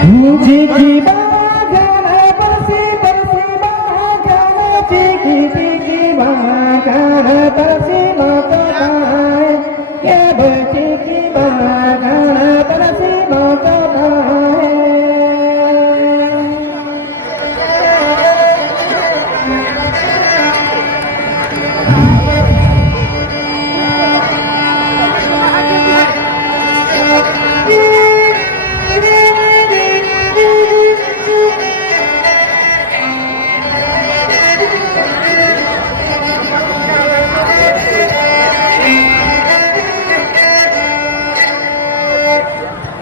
Jiki bagana persi persi bagana jiki jiki bagana persi mototai ya berjiki bagana persi mototai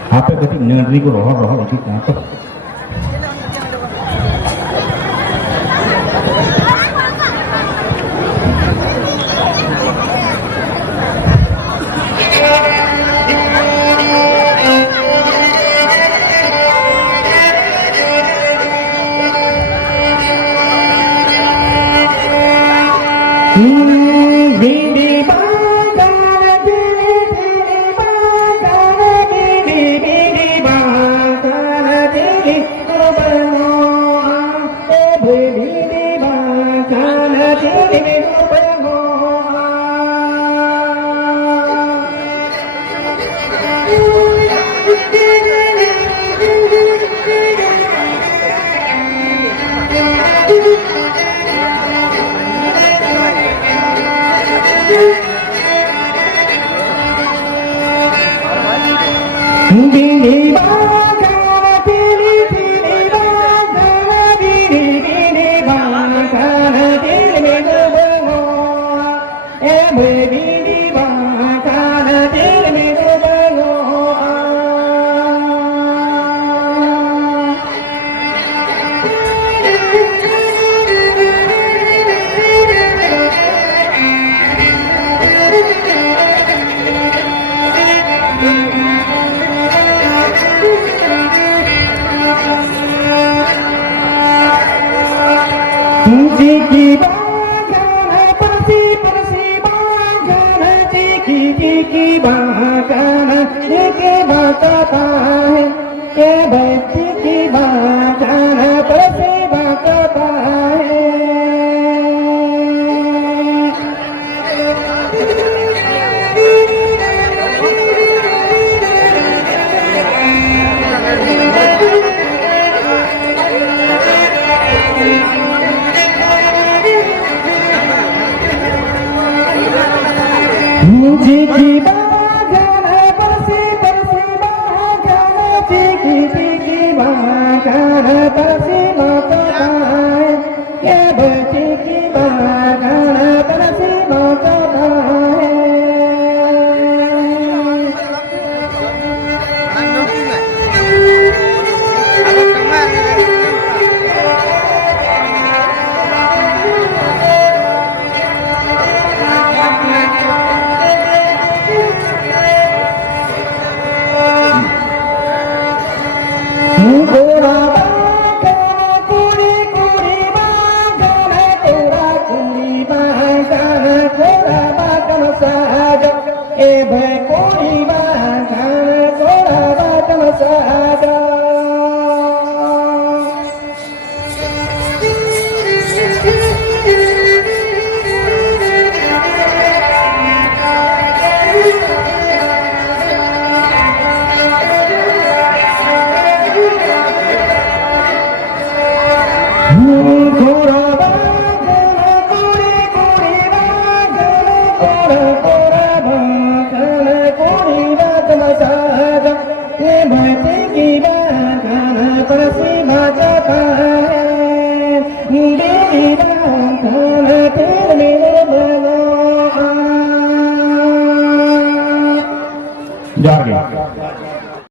apa ketik negeri ko roh roh lagi apa Bini bagana bini bagana bini bagana bini bermoa bini bagana bini bermoa Bini bagana bini bagana bini bagana bini bermoa bini bagana bini bermoa Jiki bagana persi persi bagana jiki jiki bagana jiki bagana ya jiki bagana persi bagana Jiki bagana persi persi bagana jiki jiki bagana persi mototai ya berjiki bagana persi mototai Kura bagana kuri kuri bagana kura kuri bagana kura bagana saja kuri bagana kura bagana saja